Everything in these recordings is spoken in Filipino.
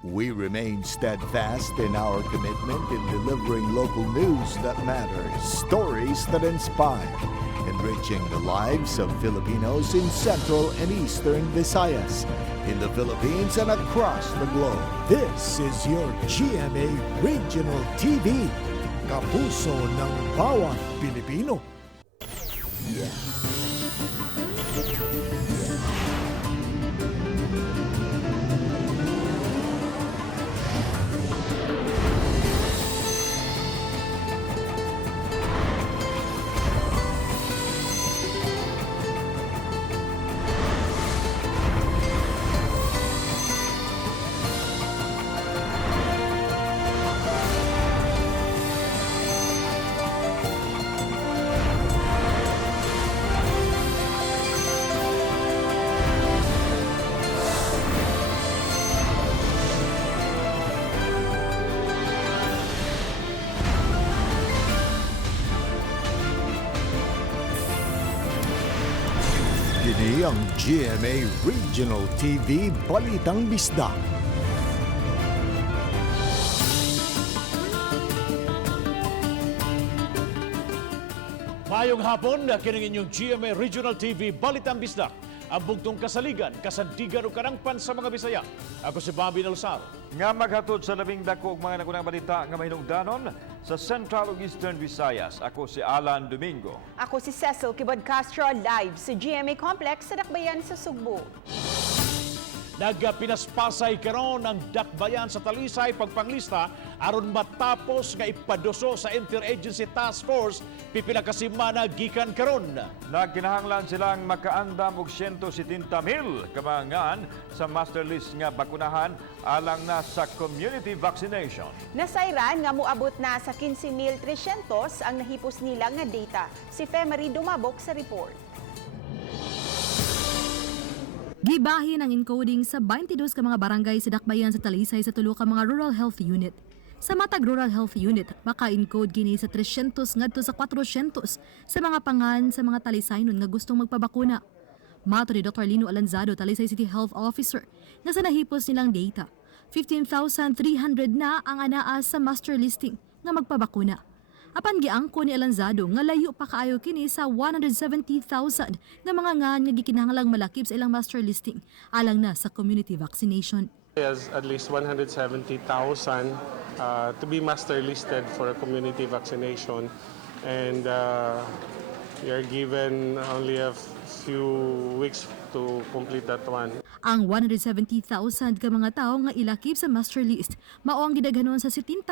We remain steadfast in our commitment in delivering local news that matters, stories that inspire, enriching the lives of Filipinos in Central and Eastern Visayas, in the Philippines and across the globe. This is your GMA Regional TV, kapuso ng bawat Pilipino. Kini ang GMA Regional TV Balitang Bisdak. Mayong hapon, kining inyong GMA Regional TV Balitang Bisdak. Ang bugtong kasaligan, kasandigan o karangpan sa mga Bisaya. Ako si Bobby Nalsar. Nga maghatod sa labing dako og mga nakunang balita nga mahinungdanon sa Central ug Eastern Visayas. Ako si Alan Domingo. Ako si Cecil Kibod Castro, live sa GMA Complex sa Dakbayan sa Cebu. Nagpinaspasay karon ang dakbayan sa Talisay pagpanglista aron matapos nga ipaduso sa Interagency Task Force pipila ka semana gikan karon. Nagkinahanglan silang makaandam og 170,000 kamangan sa master list nga bakunahan alang na sa community vaccination. Nasayran nga moabot na sa 15,300 ang nahipos nila nga data. Si Femery dumabok sa report. Gibahin ang encoding sa 22 ka mga barangay sa Dakbayan sa Talisay sa tulo ka mga Rural Health Unit. Sa matag Rural Health Unit, maka-encode kini sa 300 ngadto sa 400 sa mga pangan sa mga Talisaynon nga gustong magpabakuna. Mato ni Dr. Lino Alanzado, Talisay City Health Officer, nga sa nahipos nilang data, 15,300 na ang anaa sa master listing nga magpabakuna. Apan giangko ni Alanzado nga layo pa kaayo kini sa 170,000 nga mga ngan nga gikinahanglang malakip sa ilang master listing alang na sa community vaccination. Has at least 170,000 to be master listed for a community vaccination, and we are given only a few weeks to complete that one. Ang 170,000 ka mga tao nga ilakip sa master list mao ang gidaghanon sa 70%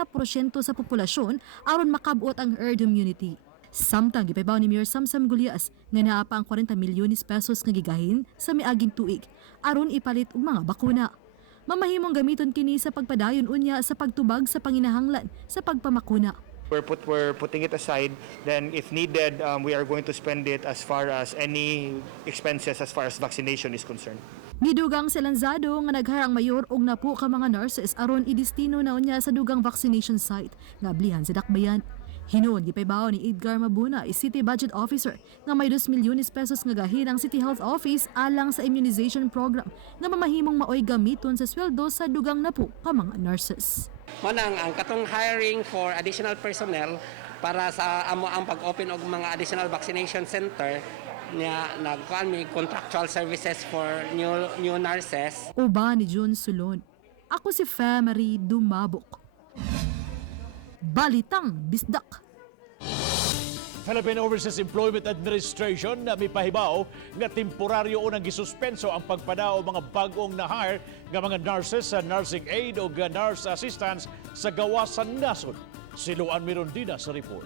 sa populasyon aron makabuot ang herd immunity. Samtang gipaybaw ni Mayor Samsam Gulyas nga naa pa ang 40 milyones pesos nga gigahin sa miaging tuig aron ipalit og mga bakuna. Mamahimong gamiton kini sa pagpadayon unya sa pagtubag sa panginahanglan sa pagpamakuna. We're putting it aside. Then if needed, we are going to spend it as far as any expenses as far as vaccination is concerned. Gidugang si Lanzado nga nagharang mayor og napo ka mga nurses aron idestino na unya sa dugang vaccination site nga ablihan sa Dakbayan. Hinuon gipaybaw ni Edgar Mabuna, City Budget Officer, nga may 2 milyones pesos nga gahin ang City Health Office alang sa immunization program nga mamahimong maoy gamiton sa sweldo sa dugang napo ka mga nurses. Manang ang katong hiring for additional personnel para sa amo ang pag-open og mga additional vaccination center niya nagkuan mi contractual services for new nurses. Uba ni John Sulon. Ako si Femery Dumabok. Balitang Bisdak. Philippine Overseas Employment Administration na may pahibaw nga temporaryo unang gisuspenso ang pagpadao mga bagong na-hire nga mga nurses sa nursing aid o nurse assistants sa gawas sa nasod. Siluan Mirondina sa report.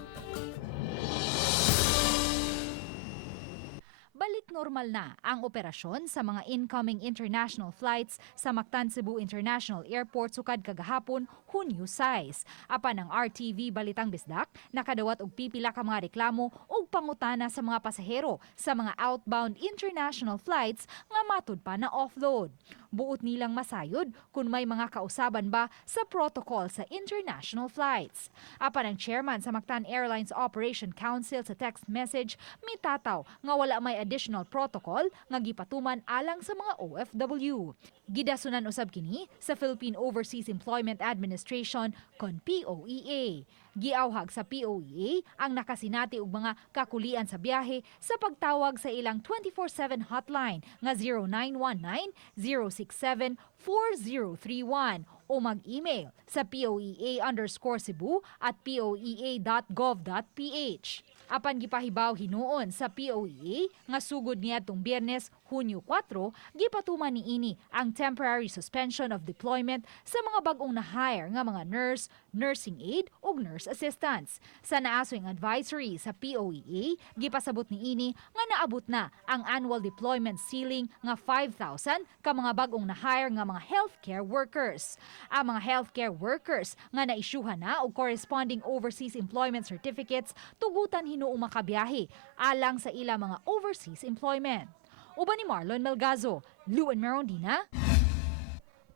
Balik normal na ang operasyon sa mga incoming international flights sa Mactan Cebu International Airport sukad kagahapon, Hunyo 6. Apan ang RTV Balitang Bisdak nakadawat og pipila ka mga reklamo ug pangutana sa mga pasahero sa mga outbound international flights nga matud pa na offload. buot nilang masayod kung may mga kausaban ba sa protocol sa international flights. Apan ang chairman sa Mactan Airlines Operation Council sa text message mitataw nga wala may additional protocol nga gipatuman alang sa mga OFW. Gidasunan usab kini sa Philippine Overseas Employment Administration kon POEA. Giawhag sa POEA ang nakasinati og mga kakulian sa biyahe sa pagtawag sa ilang 24/7 hotline nga 0919-067-4031 o mag-email sa poea_cebu@poea.gov.ph. Apan gipahibaw hinuon sa POEA nga sugod niadtong Biyernes, Hunyo 4, gipatuman niini ang temporary suspension of deployment sa mga bag-ong na-hire nga mga nurse, nursing aide ug nurse assistants. Sa naasoing advisory sa POEA, gipasabot niini nga naabot na ang annual deployment ceiling nga 5,000 ka mga bag-ong na-hire nga mga healthcare workers. Ang mga healthcare workers nga naisyuhan na og corresponding overseas employment certificates tugutan hinuong makabiyahe alang sa ila mga overseas employment. Uban ni Marlon Melgazo, Luan Merondina,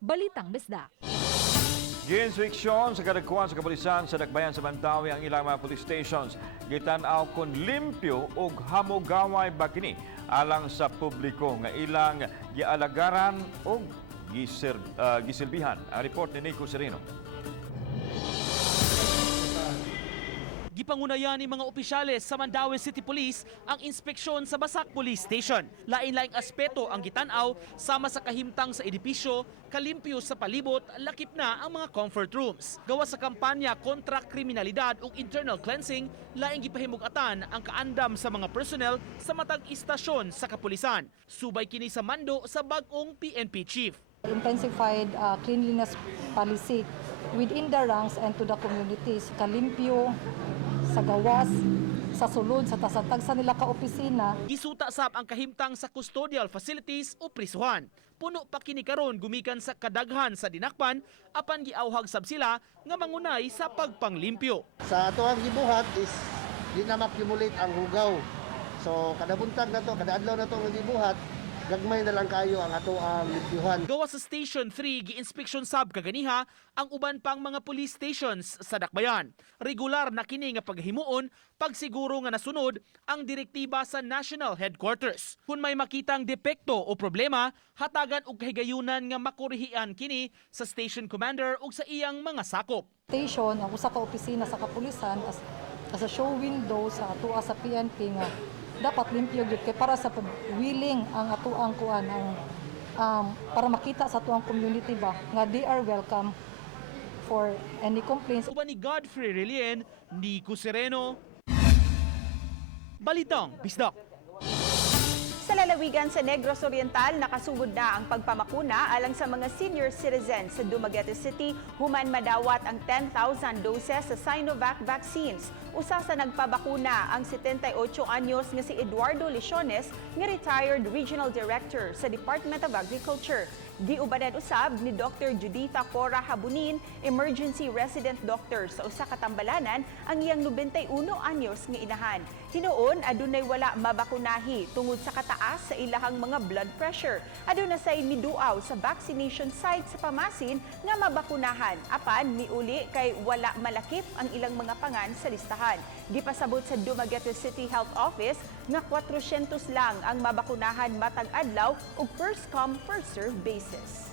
Balitang Bisdak. Ginstriksyon sa kadagkuhan sa kapulisan sa Dakbayan sa Mandawi ang ilang mga police stations. Gitan-aw kon limpyo og hamogaway ba kini alang sa publiko nga ilang gialagaran og gisilbihan. Ang report ni Nico Sereno. Gipangunayan ni mga opisyales sa Mandawi City Police ang inspeksyon sa Basak Police Station. Lain-laing aspeto ang gitanaw sama sa kahimtang sa edipisyo, kalimpyo sa palibot, lakip na ang mga comfort rooms. Gawa sa kampanya kontra kriminalidad ug internal cleansing, laing gipahimugatan ang kaandam sa mga personnel sa matag istasyon sa kapulisan. Subay kini sa mando sa bag-ong PNP chief. Intensified cleanliness policy within the ranks and to the communities, kalimpyo, sa gawas, sa sulod, sa tasatag sa nila ka-opisina. Gisuta sab ang kahimtang sa custodial facilities o prisuhan. Puno pa kini karon gumikan sa kadaghan sa dinakpan apan giawhag sab sila nga mangunay sa pagpanglimpyo. Sa ato ang gibuhat is di na ma-accumulate ang hugaw. So kada buntag na to, kada adlaw na to nga gibuhat, gagmay na lang kayo ang ato ang limpyuhan. Gawa sa Station 3, gi-inspeksyon sab kaganiha ang uban pang mga police stations sa Dakbayan. Regular na kini nga paghimuon pagsiguro nga nasunod ang direktiba sa National Headquarters. Kung may makitang depekto o problema, hatagan og kahigayunan nga makurihian kini sa station commander ug sa iyang mga sakop. Station, ang usa ka opisina sa kapulisan as a show window sa atua sa PNP nga dapat limpyo gyud kay para sa willing ang atuang kuan ang para makita sa atuang community ba nga they are welcome for any complaints. Uban ni Godfrey Relien, Nico Sereno, Balitang Bisdak. Sa lalawigan sa Negros Oriental, nakasugod na ang pagpamakuna alang sa mga senior citizens sa Dumaguete City human madawat ang 10,000 doses sa Sinovac vaccines. Usa sa nagpabakuna ang 78 anyos nga si Eduardo Liciones nga retired regional director sa Department of Agriculture. Giubanan usab ni Dr. Juditha Cora Habunin, emergency resident doctor sa usa ka tambalanan ang iyang 91 anyos nga inahan. Hinuon adunay wala mabakunahi tungod sa kataas sa ilahang mga blood pressure. Aduna say miduaw sa vaccination site sa Pamasin nga mabakunahan apan miuli kay wala malakip ang ilang mga pangan sa listahan. Gipasabot sa Dumaguete City Health Office nga 400 lang ang mabakunahan matag adlaw ug first come first serve basis.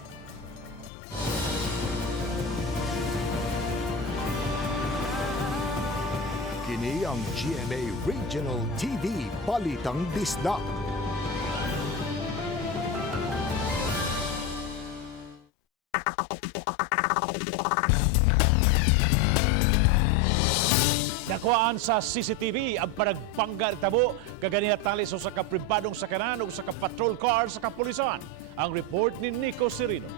Kini ang GMA Regional TV Balitang Bisdak. Nakuhaan sa CCTV ang panagpanggal tabo kaganina tali sa pribadong sakanan o sa patrol car sa kapulisan. Ang report ni Nico Sereno.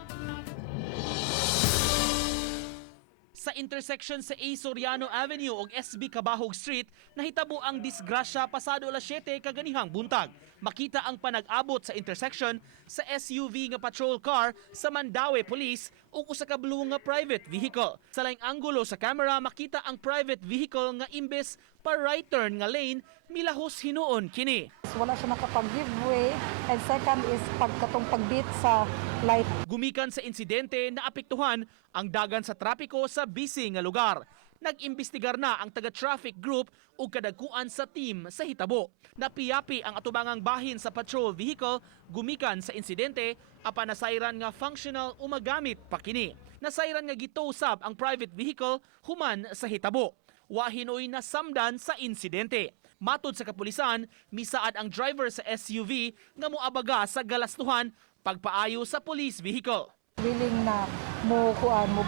Sa intersection sa A. Soriano Avenue ug SB Cabahog Street, nahitabo ang disgrasya pasado alas 7 kaganihang buntag. Makita ang panag-abot sa intersection sa SUV nga patrol car sa Mandawi Police ug usa ka blue nga private vehicle. Sa laing anggulo sa camera makita ang private vehicle nga imbes pa right turn nga lane milahos hinuon kini. Wala siya nakapag-giveaway. And second is pagkatong pagbit sa light. Gumikan sa insidente na apektuhan ang dagan sa trapiko sa busy nga lugar. Nag-imbestigar na ang taga-traffic group ug kadagkuan sa team sa hitabo. Napiyapi ang atubangang bahin sa patrol vehicle gumikan sa insidente apan nasayran nga functional umagamit pa kini. Nasayran nga gitosab ang private vehicle human sa hitabo. Wa hinoy nasamdan sa insidente. Matod sa kapulisan, misaad ang driver sa SUV nga moabaga sa galastuhan pagpaayo sa police vehicle. Willing na mo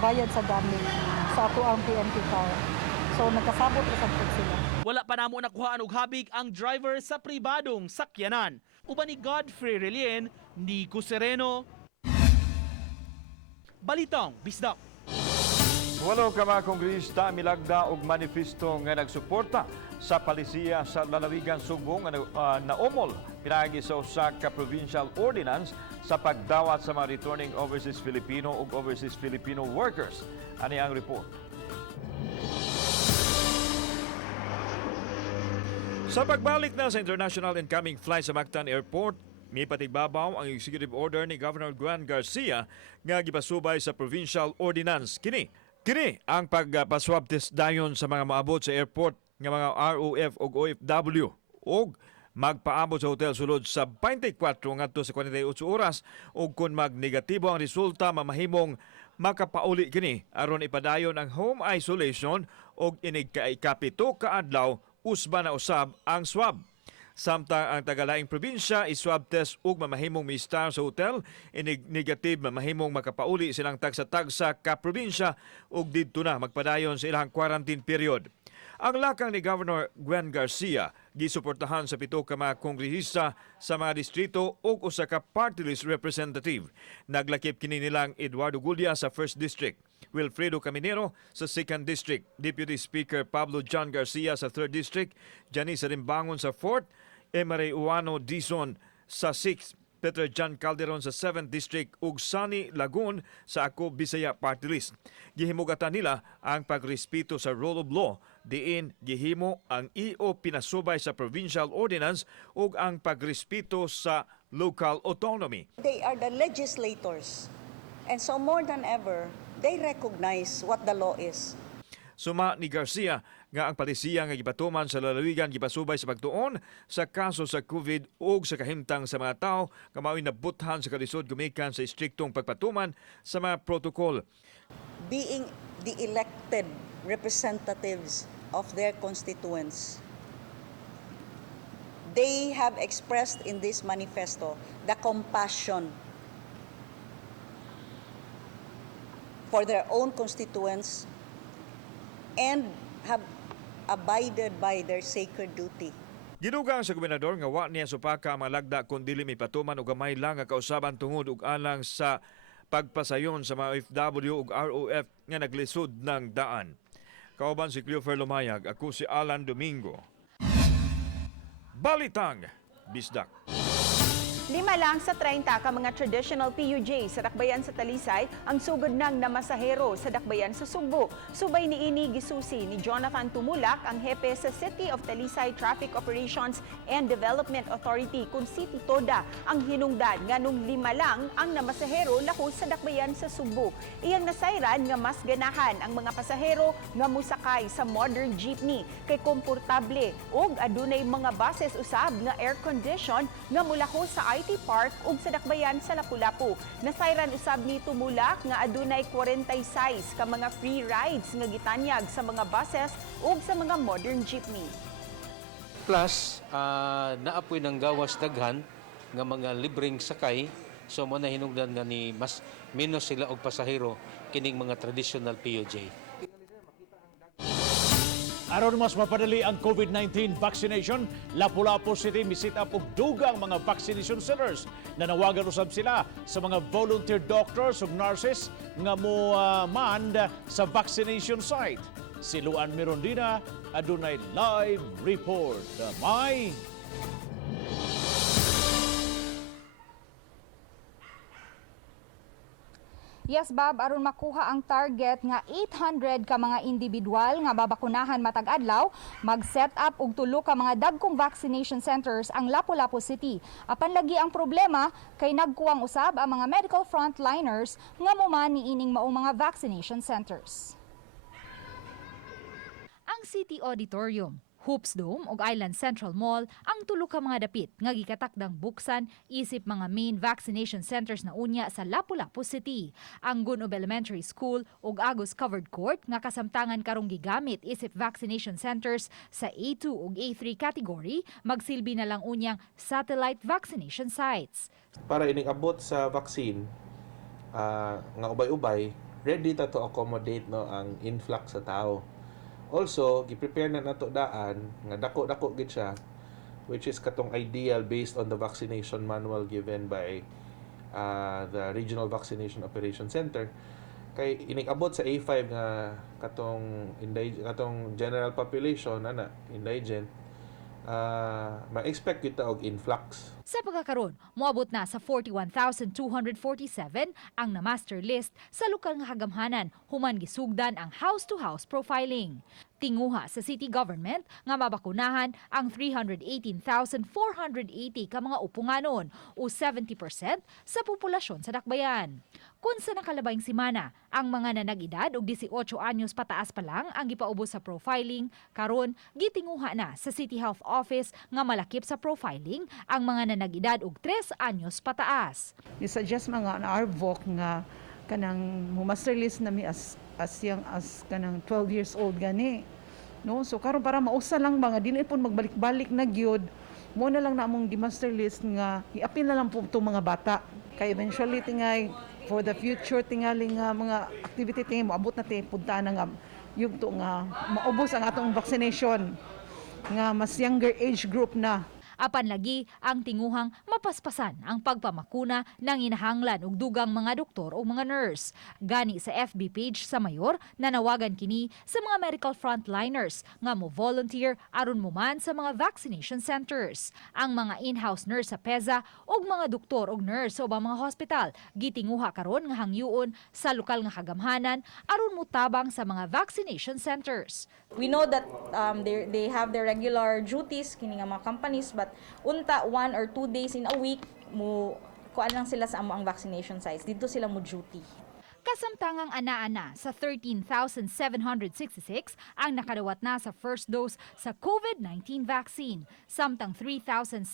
bayad sa damage sa ato ang PNP car. So nagkasabot na sabot sila. Wala pa namo nakuhaan og habig ang driver sa pribadong sakyanan. Uban ni Godfrey Relien, Nico Sereno, Balitang Bisdak. Walo ka mga kongresta milagda og manifesto nga nagsuporta sa palisiya sa lalawigan Cebu nga naumol pinagi sa usa ka provincial ordinance sa pagdawat sa mga returning overseas Filipino ug overseas Filipino workers. Ani ang report. Sa pagbalik na sa international incoming flight sa Mactan Airport, may patigbabaw ang executive order ni Governor Juan Garcia nga gipasubay sa provincial ordinance. Kini ang pagpaswab test dayon sa mga maabot sa airport nga mga ROF ug OFW ug magpaabot sa hotel sulod sa 24 ngadto sa 48 oras ug kung magnegatibo ang resulta mamahimong makapauli kini aron ipadayon ang home isolation ug inig kapito ka adlaw usba na usab ang swab. Samtang ang tagalaing probinsya iswab test ug mamahimong mistar sa hotel, inig negative mamahimong makapauli silang tagsa-tagsa ka probinsya ug didto na magpadayon sa ilang quarantine period. Ang lakang ni Governor Juan Garcia gisuportahan sa 7 ka mga kongresista sa mga distrito ug usa ka party list representative. Naglakip kini nilang Eduardo Gulia sa 1st District, Wilfredo Caminero sa 2nd District, Deputy Speaker Pablo John Garcia sa 3rd District, Janice Rimbangon sa 4th, Emery Uano Dizon sa 6th, Peter John Calderon sa 7th District ug Sunny Lagun sa Ako Bisaya Party List. Gihimugatan nila ang pagrespeto sa rule of law diin gihimo ang EO pinasubay sa provincial ordinance ug ang pagrespeto sa local autonomy. They are the legislators and so more than ever they recognize what the law is. Suma ni Garcia nga ang palisiya nga gipatuman sa lalawigan gipasubay sa pagtuon sa kaso sa COVID ug sa kahimtang sa mga tao nga mao'y nabuthan sa kalisod gumikan sa istriktong pagpatuman sa mga protocol. Being the elected representatives of their constituents, they have expressed in this manifesto the compassion for their own constituents and have abided by their sacred duty. Gidugang sa gobernador nga wa niya supaka ang malagda kun dili may patuman og gamay lang nga kausaban tungod ug alang sa pagpasayon sa mga OFW ug ROF nga naglisod ng daan. Kauban si Cleofer Lumayag, ako si Alan Domingo. Balitang Bisdak. 5 lang sa 30 ka mga traditional PUJ sa dakbayan sa Talisay ang sugod ng namasahero sa dakbayan sa Cebu. Subay ni ini gisusi ni Jonathan Tumulak, ang hepe sa City of Talisay Traffic Operations and Development Authority kung City Toda ang hinungdan nganong 5 lang ang namasahero lahos sa dakbayan sa Cebu. Iyang nasayran nga mas ganahan ang mga pasahero nga musakay sa modern jeepney kay komportable ug adunay mga buses usab nga air condition nga mulahos sa IT Park ug sa dakbayan sa Lapu-Lapu. Nasayran usab ni Tumulak nga adunay 46 ka mga free rides nga gitanyag sa mga buses ug sa mga modern jeepney. Plus, naapoy ng gawas daghan nga mga libreng sakay, so mo na hinungdan nga ni mas menos sila og pasahero kining mga traditional PUJ. Aron mas mapadali ang COVID-19 vaccination, Lapu-Lapu City misit up og dugang mga vaccination centers. Nanawagan usab sila sa mga volunteer doctors ug nurses nga mo mand sa vaccination site. Si Luan Mirondina adunay live report. May Yes, Bob, aron makuha ang target nga 800 ka mga individual nga babakunahan matag adlaw, mag-set up og 3 ka mga dagkung vaccination centers ang Lapu-Lapu City. Apan lagi ang problema kay nagkuwang usab ang mga medical frontliners nga muman niining maong mga vaccination centers. Ang City Auditorium, Hoops Dome ug Island Central Mall ang tulo ka mga dapit nga gikatakdang buksan isip mga main vaccination centers na unya sa Lapu-Lapu City. Ang Gunob Elementary School ug Agos Covered Court nga kasamtangan karong gigamit isip vaccination centers sa A2 ug A3 category magsilbi na lang unyang satellite vaccination sites. Para ining-abot sa vaccine nga ubay-ubay, ready ta to accommodate no ang influx sa tao. Also, gi-prepare na nato daan nga dako-dako gid siya, which is katong ideal based on the vaccination manual given by the Regional Vaccination Operation Center. Kay inig-abot sa A5 nga katong general population indigent, ma-expect kita og influx. Sa pagkakaroon, moabot na sa 41,247 ang na-master list sa lokal nga kagamhanan human gisugdan ang house-to-house profiling. Tinguha sa city government nga mabakunahan ang 318,480 ka mga upunganon o 70% sa populasyon sa dakbayan. Kung sa nakalabayng simana, ang mga nanag-edad og 18 anyos pataas pa lang ang gipaubos sa profiling, karon gitinguha na sa City Health Office nga malakip sa profiling ang mga nanag-edad og 3 anyos pataas. I-suggest mga na-arvoc nga kanang master list na mi as young as kanang 12 years old gani. No? So karon para mausa lang mga dili pun magbalik-balik na gyud, mo na lang namong di-master list nga iapil na lang po itong mga bata. Kay eventually tingay for the future tingali nga mga activity tingay moabot na ti punta na nga yung to nga maubos ang atong vaccination nga mas younger age group na. Apan lagi ang tinguhang mapaspasan ang pagpamakuna ng inahanglan og dugang mga doktor o mga nurse. Gani sa FB page sa mayor, nanawagan kini sa mga medical frontliners nga mo volunteer aron muman sa mga vaccination centers. Ang mga in-house nurse sa PEZA ug mga doktor ug nurse sa ubang mga hospital gitinguha karon nga hangyuon sa lokal nga kagamhanan aron mutabang sa mga vaccination centers. We know that they have their regular duties kini nga mga companies, but unta 1 or 2 days in a week mo kuan lang sila sa ang vaccination sites, dito sila mo duty. Kasamtangang ana-ana sa 13,766 ang nakadawat na sa first dose sa COVID-19 vaccine. Samtang 3,676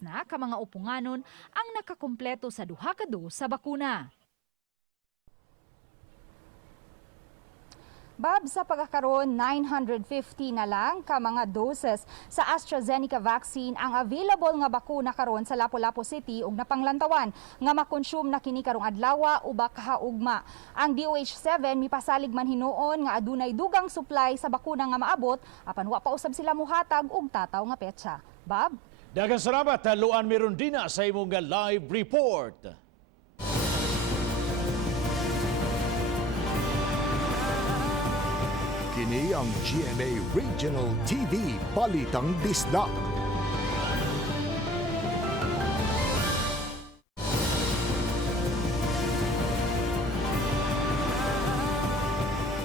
na ka mga upunganon ang nakakumpleto sa duha ka dose sa bakuna. Bob, sa pagkakaroon, 950 na lang ka mga doses sa AstraZeneca vaccine ang available nga bakuna karon sa Lapu-Lapu City ug napanglantawan nga makonsume na kini karong adlaw o kahaugma. Ang DOH-7 mipasalig man hinuon nga adunay dugang supply sa bakuna nga maabot apan wa pa usab sila muhatag og tataw nga petsa. Bob? Daghang salamat, Luan Mirondina sa imong live report. Kini ang GMA Regional TV Balitang Bisdak.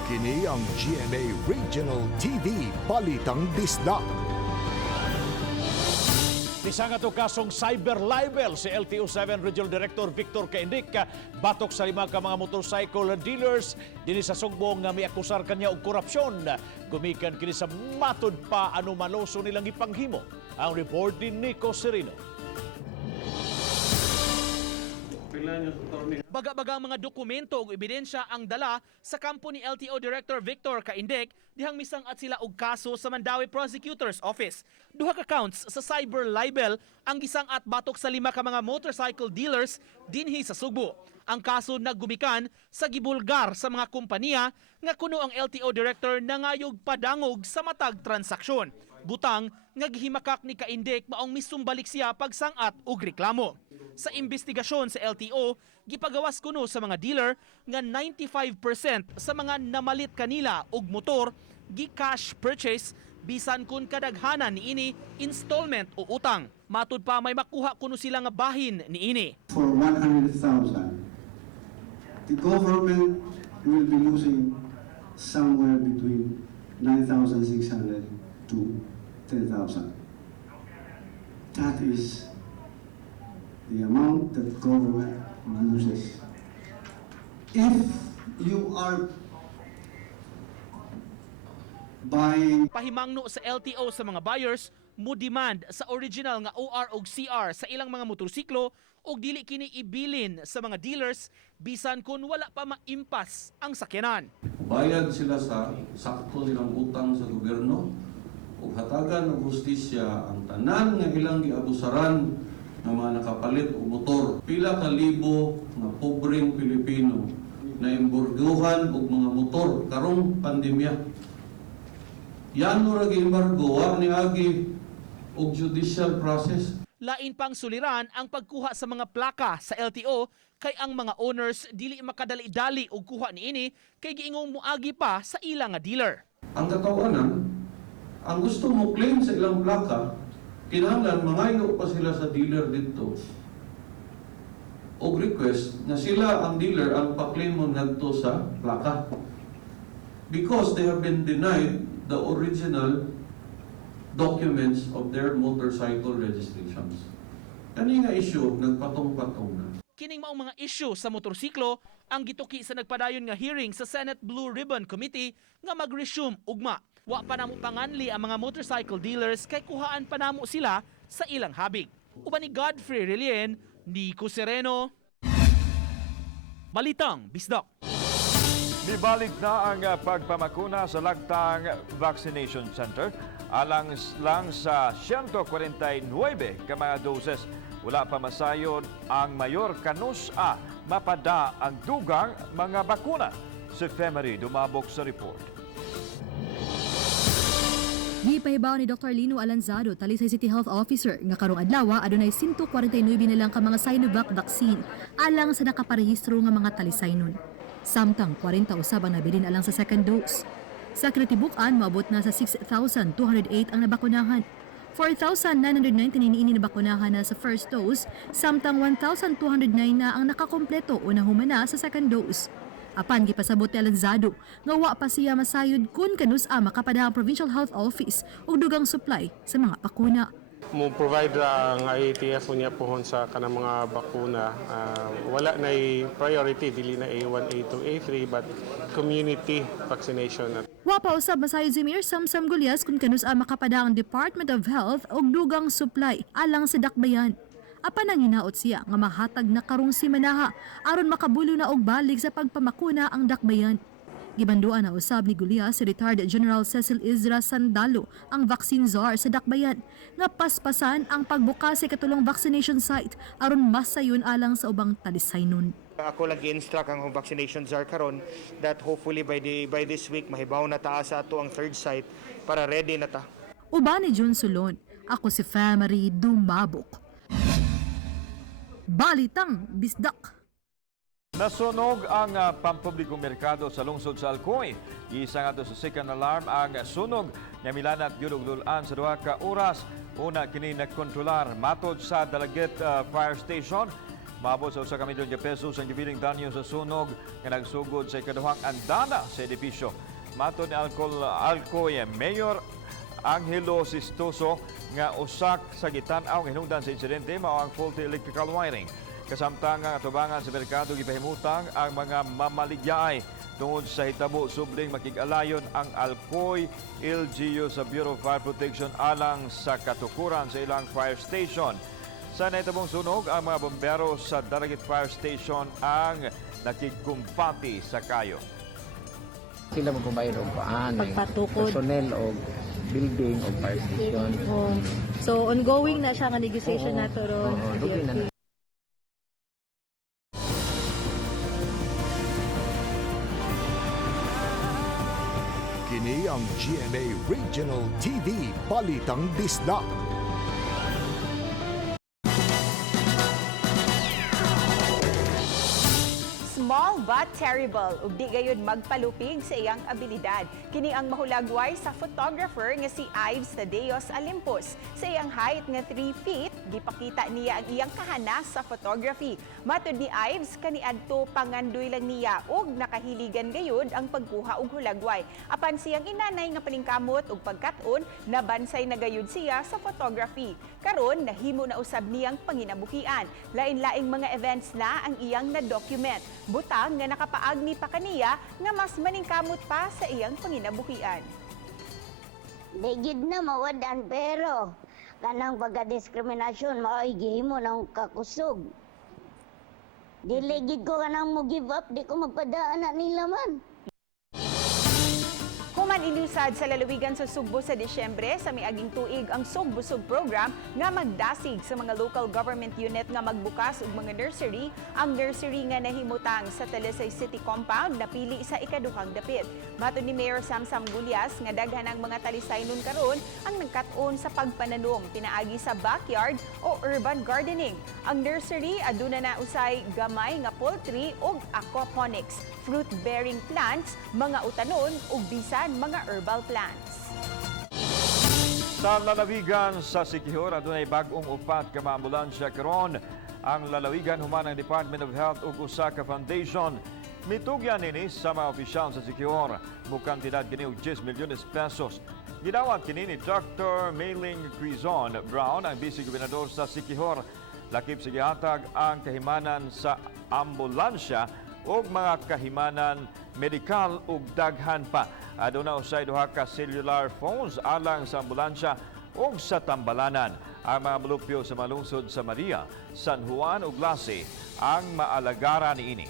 Kini ang GMA Regional TV Balitang Bisdak. Isang ato kasong cyber libel si LTO-7 Regional Director Victor Kaindik batok sa 5 ka mga motorcycle dealers dinhi sa Sugbo nga miakusar kanya og korupsyon. Gumikan kini sa matud pa ano maloso nilang ipanghimo. Ang report ni Nico Serino. Baga-bagang mga dokumento ug ebidensya ang dala sa kampo ni LTO Director Victor Kaindik dihang misang at sila og kaso sa Mandawi Prosecutor's Office. Duha ka counts sa cyber libel ang gisang at batok sa 5 ka mga motorcycle dealers dinhi sa Sugbo. Ang kaso naggumikan sa gibulgar sa mga kompanya nga kuno ang LTO Director nangayog padangog sa matag transaksyon. Butang nga gihimakak ni Kaindik maong misumbalik siya pagsangat og reklamo. Sa investigasyon sa LTO, gipagawas kuno sa mga dealer nga 95% sa mga namalit kanila og motor gi-cash purchase bisan kun kadaghanan niini installment o utang. Matud pa may makuha kuno sila nga bahin niini. For 100,000 the government will be losing somewhere between 9,600 to 10,000. That is the amount that government loses. If you are buying... Pahimangno sa LTO sa mga buyers, mo demand sa original nga OR o CR sa ilang mga motorsiklo o dili kini ibilin sa mga dealers bisan kun wala pa maimpas ang sakyanan. Bayad sila sa sakto nilang utang sa gobyerno ug hatagan og hustisya ang tanan nga ilang giabusaran ng mga nakapalit og motor. Pila ka libo nga pobreng Pilipino na imburguhan og mga motor karong pandemya. Yan ora gi-embargo war ni agi og judicial process. Lain pang suliran ang pagkuha sa mga plaka sa LTO kay ang mga owners dili makadali-dali og kuha niini kay giingong muagi pa sa ilang nga dealer. Ang katawanan, ang gusto mo claim sa ilang plaka, kinahanglan mangayo pa sila sa dealer dito og request na sila ang dealer ang pa-claim mo ngadto sa plaka. Because they have been denied the original documents of their motorcycle registrations. Kani nga issue nagpatong-patong na. Kining maong mga issue sa motorsiklo ang gituki sa nagpadayon nga hearing sa Senate Blue Ribbon Committee nga mag-resume ugma. Wa pa namo panganli ang mga motorcycle dealers kay kuhaan pa namo sila sa ilang habig. Uban ni Godfrey Relien, Nico Sereno, Balitang Bisdak. Nibalik na ang pagpamakuna sa Lagtang Vaccination Center alang lang sa 149 ka mga doses. Wala pa masayod ang mayor kanusa mapada ang dugang mga bakuna. Si Femery dumabok sa report. Gipahibaw ni Dr. Lino Alanzado, Talisay City Health Officer, nga karong adlaw adunay 149 na lang ka mga Sinovac vaccine alang sa nakaparehistro nga mga talisaynon. Samtang 40 usab ang nabilin alang sa second dose. Sa kritibukan, maabot na sa 6,208 ang nabakunahan. 4,999 ini nabakunahan na sa first dose, samtang 1,209 na ang nakakompleto o nahumana sa second dose. Apan gipasabot ni Alanzado nga wa pa siya masayod kun kanus-a makapada ang Provincial Health Office og dugang supply sa mga bakuna. Mo provide ang IATF niya pohon sa kanang mga bakuna. Wala na priority dili na A1, A2, A3 but community vaccination. Wa pa usab masayod si Mayor Samsam Gulyas kun kanus-a makapada ang Department of Health og dugang supply alang sa dakbayan. Apan ang hinaot siya nga mahatag na karong simanaha aron makabulo na og balik sa pagpamakuna ang dakbayan. Gibanduan na usab ni Gulyas si retired General Cecil Izra Sandalo ang vaccine czar sa dakbayan nga paspasan ang pagbukas sa katulong vaccination site aron masayon alang sa ubang talisaynon. Ako lagi instruct ang vaccination czar karon that hopefully by this week mahibaw na ta sa ato ang third site para ready na ta. Uban ni John Sulon, ako si Femery dumabok. Balitang Bisdak. Nasunog ang pampublikong merkado sa lungsod sa Alcoy. Isa nga sa second alarm ang sunog nga milanat gyud-dulan sa 2 ka oras. Una kini nagkontrolar matod sa Dalaget Fire Station. Maabot sa 1 milyon pesos ang gibiling danyo sa sunog nga nagsugod sa ikaduhang andana sa edifisyo. Matod ni Alcoy Mayor Angelo Sistoso nga usak sa gitan-aw nga hinungdan sa insidente mao ang faulty electrical wiring. Kasamtang ang atubangan sa merkado gipahimutang ang mga mamaligyaay tungod sa hitabo subling makig-alayon ang Alcoy LGU sa Bureau of Fire Protection alang sa katukuran sa ilang fire station. Sa nahitabong sunog, ang mga bombero sa Dalaget Fire Station ang nakigkumpati sa kayo. Sila magkubayad og pagpatukod personnel o building o fire station. So ongoing na siya nga negotiation nato ron. Kini ang GMA Regional TV Balitang Bisdak. Small but terrible ug di gayud magpalupig sa iyang abilidad. Kini ang mahulagway sa photographer nga si Ives Tadeos Alimpos. Sa iyang height nga 3 feet, gipakita niya ang iyang kahana sa photography. Matud ni Ives, kaniadto pangandoy lang niya ug nakahiligan gayud ang pagkuha og hulagway. Apan siyang inanay nga paningkamot ug pagkat-on, nabansay na gayud siya sa photography. Karon nahimo na usab niyang panginabuhian. Lain-laing mga events na ang iyang na-document. Butang nga nakapaagni pa kaniya nga mas maningkamot pa sa iyang panginabuhian. Digid na mawadan pero kanang pagka-diskriminasyon mao'y gihimo ng kakusog. Diligid ko kanang mo give up, di ko magpadaan na nila man. Human ilusad sa lalawigan sa Cebu sa Disyembre sa miaging tuig ang Sugbusog program nga magdasig sa mga local government unit nga magbukas og mga nursery. Ang nursery nga nahimutang sa Talisay City Compound napili sa ikaduhang dapit. Matud ni Mayor Samsam Gulyas nga daghan ang mga talisaynon karon ang nagkat-on sa pagpananom pinaagi sa backyard o urban gardening. Ang nursery aduna na usay gamay nga poultry ug aquaponics, fruit-bearing plants, mga utanon ug bisan mga herbal plants. Sa lalawigan sa Siquijor, adunay bag-ong upat ka mga ambulansya karon. Ang lalawigan human ang Department of Health ug usa ka foundation. Mitugyan nini sa mga opisyal sa Siquijor. Mukantidad kini og 10 milyones pesos. Gidawat kini ni Dr. Mailing Quizon Brown, ang vice-gobernador sa Siquijor. Lakip sa gihatag ang kahimanan sa ambulansya ug mga kahimanan medikal ug daghan pa. Aduna usay duha ka cellular phones alang sa ambulansya ug sa tambalanan. Ang mga malupyo sa malungsod sa Maria, San Juan ug Lassi ang maalagara niini.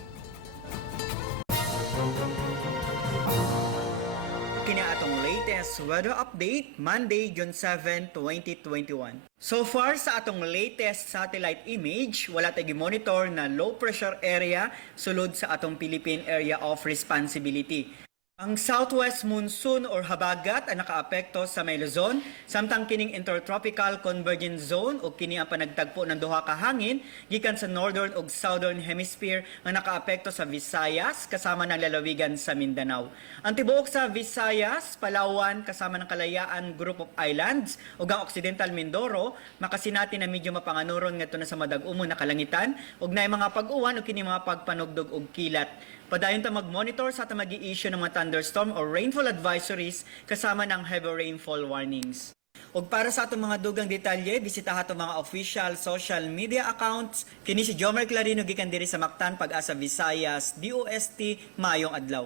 Kini atong latest weather update Monday, June 7, 2021. So far sa atong latest satellite image, wala tayo monitor na low pressure area sulod sa atong Philippine Area of Responsibility. Ang southwest monsoon or habagat ang nakaapekto sa may Luzon, samtang kining intertropical convergence zone o kini ang panagtagpo ng duha ka hangin gikan sa northern ug southern hemisphere ang nakaapekto sa Visayas kasama ng lalawigan sa Mindanao. Ang tibuok sa Visayas, Palawan kasama ng Kalayaan Group of Islands ug ang Occidental Mindoro makasinati na medyo mapanganuron ngadto na sa madag-umon na kalangitan ug naay mga pag-uwan o kini mga pagpanugdog og kilat. Padayon ta mag-monitor sa atong mag-i-issue ng mga thunderstorm or rainfall advisories kasama ng heavy rainfall warnings. Ug para sa atong mga dugang detalye, bisitaha atong mga official social media accounts. Kini si Jomer Clarino gikan diri sa Mactan, Pag-asa, Visayas, DOST, maayong adlaw.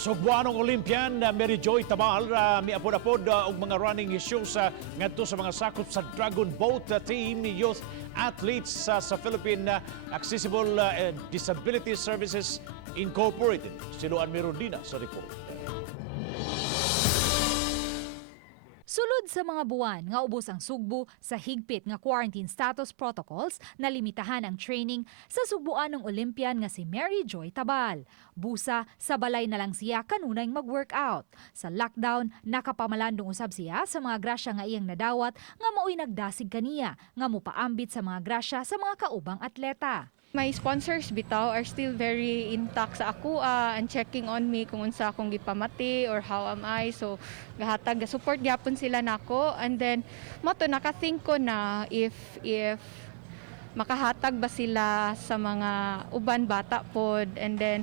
Sugbuanong Olympian Mary Joy Tabal miapod-apod og mga running issues ngadto sa mga sakop sa Dragon Boat team ni youth athletes sa Philippine Accessible Disability Services Incorporated. Siluan Mirudina sa report. Sulod sa mga buwan nga ubos ang Sugbo sa higpit nga quarantine status protocols na limitahan ang training sa Sugbuanong Olympian nga si Mary Joy Tabal. Busa sa balay na lang siya kanunay mag-workout. Sa lockdown, nakapamalandong usab siya sa mga grasya nga iyang nadawat nga mao'y nagdasig kaniya nga mupaambit sa mga grasya sa mga kaubang atleta. My sponsors bitaw are still very intact sa ako and checking on me kung unsa akong gipamati or how am I. So gahatag support gyapon sila nako, and then moto naka-think ko na if makahatag ba sila sa mga uban bata pod, and then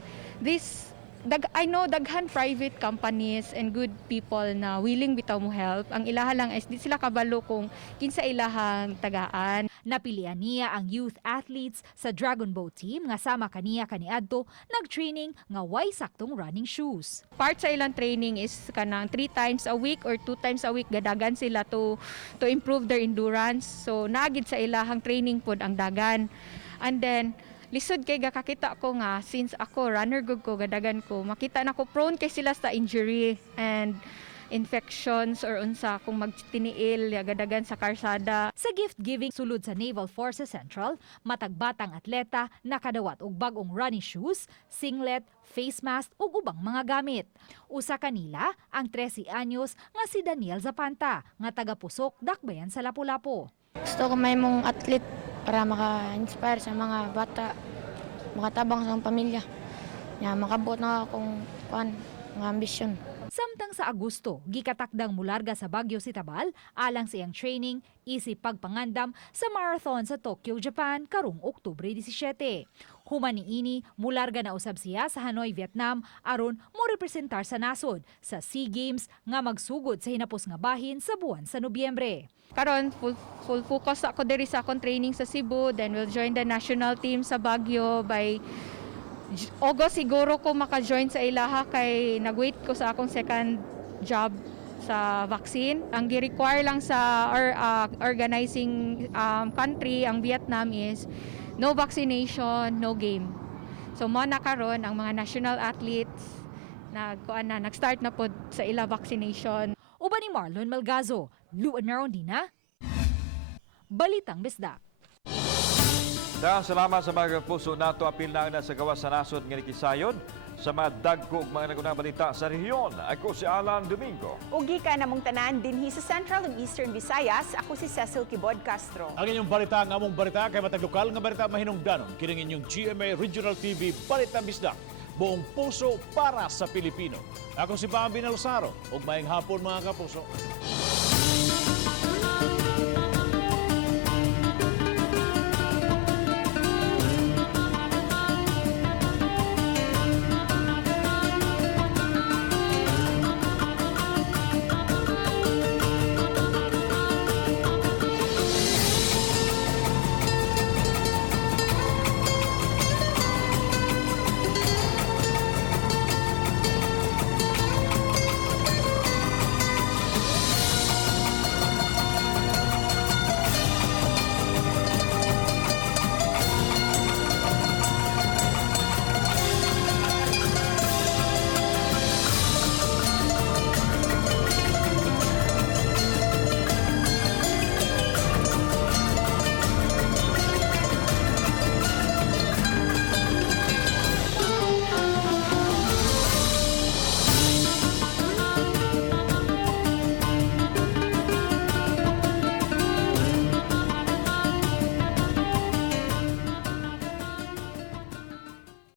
I know daghan private companies and good people na willing bitaw mo help. Ang ilaha lang is di sila kabalo kung kinsa ilahang tagaan. Napilian niya ang youth athletes sa Dragon Boat team nga sama kaniya kaniadto nag-training nga way saktong running shoes. Part sa ilang training is kanang 3 times a week or 2 times a week gadagan sila to improve their endurance. So naagid sa ilahang training pod ang dagan. And then lisod kay gakakita ko nga since ako runner gud ko gadagan ko makita na ko prone kay sila sa injury and infections or unsa kung magtiniil gadagan sa karsada. Sa gift giving sulod sa Naval Forces Central, matagbatang atleta nakadawat og bag-ong running shoes, singlet, face mask ug ubang mga gamit. Usa kanila ang 13 anyos nga si Daniel Zapanta nga taga Pusok, Dakbayan sa Lapu-Lapu. Gusto ko may mong athlete para maka-inspire sa mga bata makatabang sa pamilya. Makabot na akong nga ambisyon. Samtang sa Agosto, gikatakdang mularga sa Baguio si Tabal alang sa iyang training isip pagpangandam sa marathon sa Tokyo, Japan karong Oktubre 17. Human niini, mularga na usab siya sa Hanoi, Vietnam aron mo representar sa nasod sa SEA Games nga magsugod sa hinapos nga bahin sa buwan sa Nobyembre. Karon full focus ako diri sa akong training sa Cebu, then we'll join the national team sa Baguio by August siguro ko maka-join sa ilaha kay nag-wait ko sa akong second job sa vaccine. Ang gi-require lang sa organizing country, ang Vietnam, is no vaccination, no game. So mo na karon ang mga national athletes nag-start na pod sa ila vaccination. Uban ni Marlon Malgazo, Luan Merondina, Balitang Bisdak. Salamat sa mga puso nato apil na sa gawas sa nasod nga kisayon sa mga dagkung mga nagunang balita sa rehiyon. Ako si Alan Domingo. Ugi ka namong tanan dinhi sa Central ug Eastern Visayas. Ako si Cecil Kibod Castro. Ang inyong balita, ang among balita kay matag lokal nga balita mahinungdanon kining inyong GMA Regional TV Balitang Bisdak. Buong puso para sa Pilipino. Ako si Bambi Nalosaro ug maayong hapon mga kapuso.